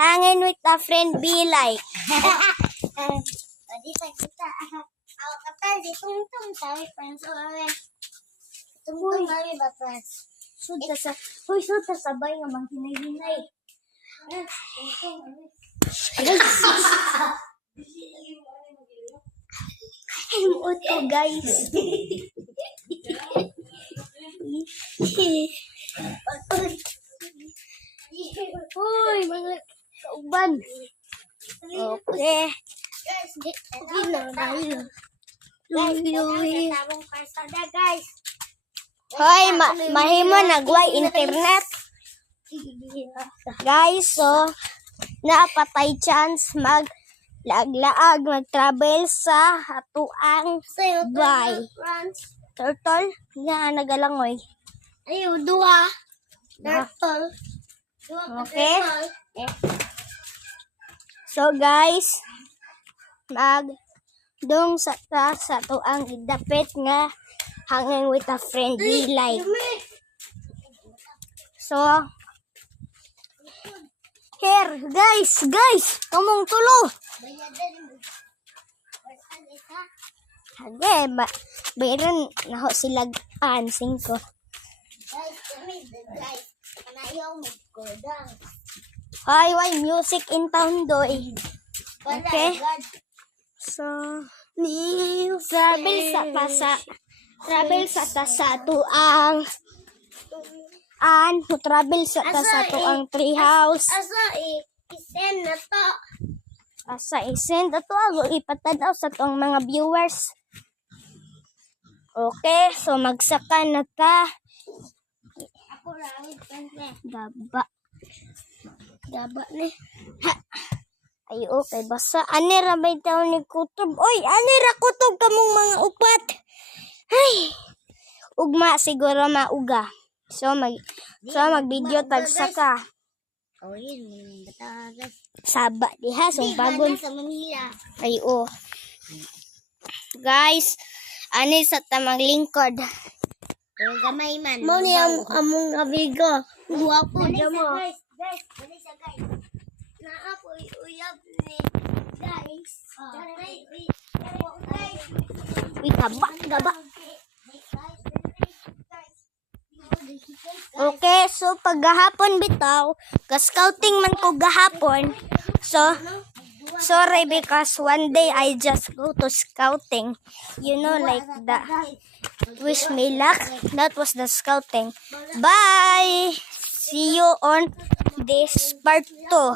hanging with a friend be like. Dito kita. Ako kapal di tungtung sabi friends owe. Tungtung sabi ba friends? Suda sabay nga manghinay-hinay. Ano to guys? Uy, mga kauban. Okay. Guys, Dahil. tabong karsada guys. Hoy, mahimo nagway internet. Guys, so napatay chance mag-travel sa hatuang bay. Turtle nga nagalangoy. Ayo, dua. Turtle. Okay. So guys, dong sa tuang idapit nga hanging with a friend be like. So here guys, kamong tulo. Hage, bayran na ho sila 5. Guys, kanayaw magkodang. Hi, why music in town doy. Okay. So, travel sa tuang travel sa tuang tree house. Asa i-send na to. Asa isend ato ago ipatanaw sa tuang mga viewers. Okay, so magsaka na ta. Ako rawid pante. Gaba ni. Ay, okay, basa. Ani ra may taon ni kutob. Oy, ani ra kutob kamong mga upat. Ay, ugma siguro mauga. So, mag-video tagsaka. Oh, yun. Batagas. Saba, diha. So, bagon. Sa Manila. Ay, oh. Guys, ani sa tamang lingkod. Pero gamay man. Mo ni among amigo. Guwapo niya mo. Guys. Naapoy uyab ni guys. Uy, gaba. Okay, so paggahapon bitaw, ka-scouting man ko gahapon. So, sorry because one day I just go to scouting. You know, like that. Wish me luck. That was the scouting. Bye! See you on this part 2.